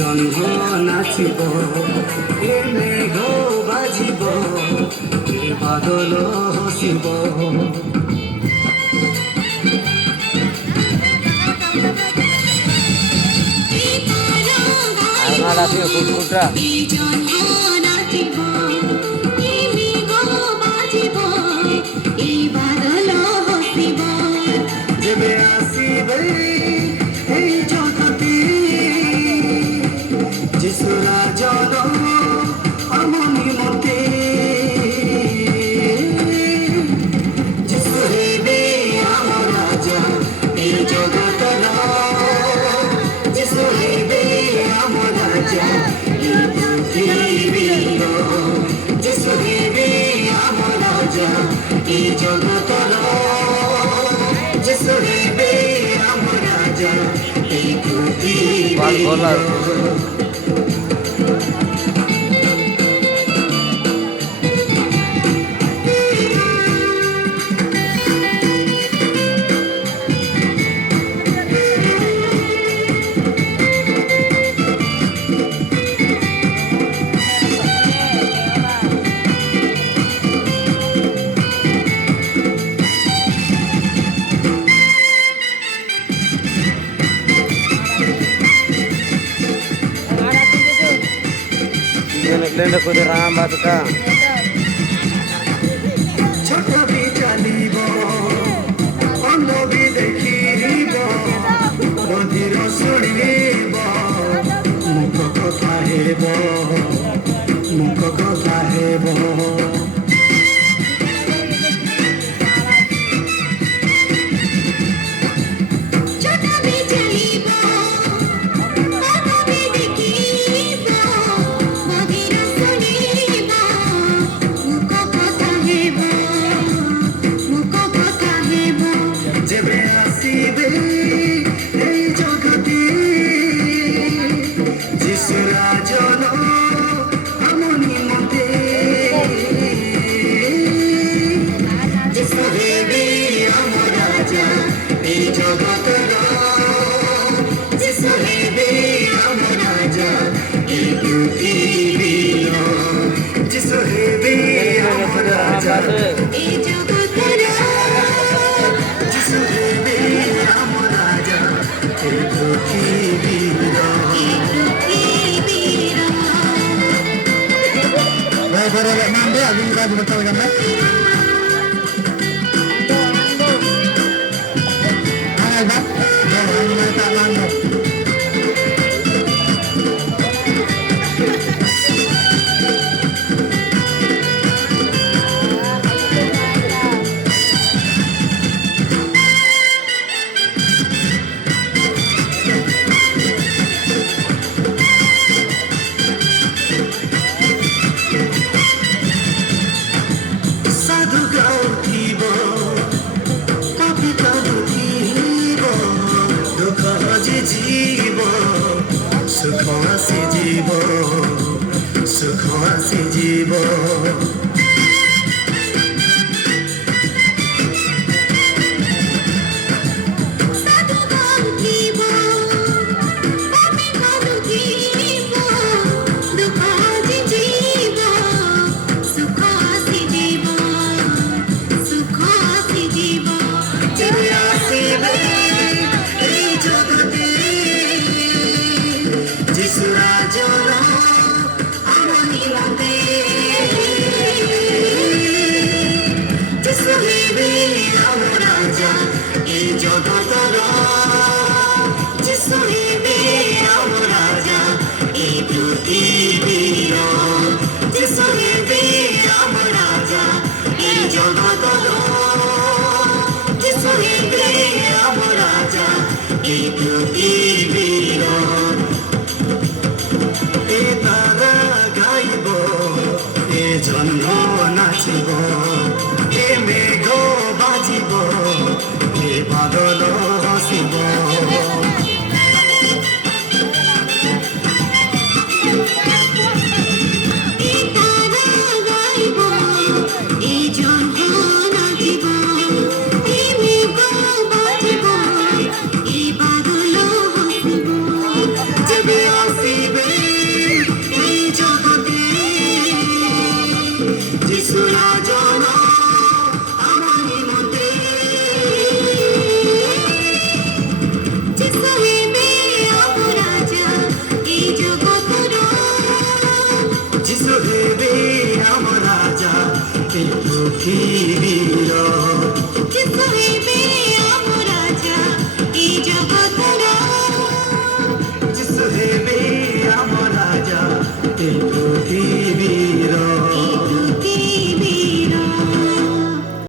জন্ম নাচিব এ মেঘ বাজিব এ বাদল হসিব ফুটফুটা যেবে আসিবে এই জগতে যিশুরা জন আমনি মতে যিশু হেবে আমার রাজা এই জগতর যিশু হেবে আমার রাজা এই পৃথিবীর যিশু হেবে আমার রাজা এই জগতর যিশু হেবে আমার রাজা এই পৃথিবীর প্লেনটা করে রাম বাদকা ছোট বি চালিব অন্য বি দেখিব বধির শুনিব মুখ কথা হেব মুখ কথা হেব যেবে আসিবে এই জগতে যিশুরা জন আমনি মতে যিশু হেবে আমার রাজা এই জগতর যিশু হেবে আমার রাজা এই পৃথিবীর যিশু হেবে আমার রাজা এই জগতর যিশু হেবে আমার রাজা এই পৃথিবীর নামবে আগুন কাজ করতে হবে আমরা সাধু গাউথিব পাপি কাঁদুথিব দুঃখ যে জীব সুখ আসি জীব সুখ আসি জীব যেবে আসিবে এই জগতে যিশুরা জন আমনি মতে যিশু হেবে আমার রাজা এই জগতর যিশু হেবে আমার রাজা এই পৃথিবীর যিশু হেবে আমার রাজা এই জগতর যিশু হেবে আমার রাজা এই পৃথিবীর এ তারা গাইব এ জন্ম নাচিব এ মেঘ বাজিব এ বাদল হসিব যেবে আসিবে সুখী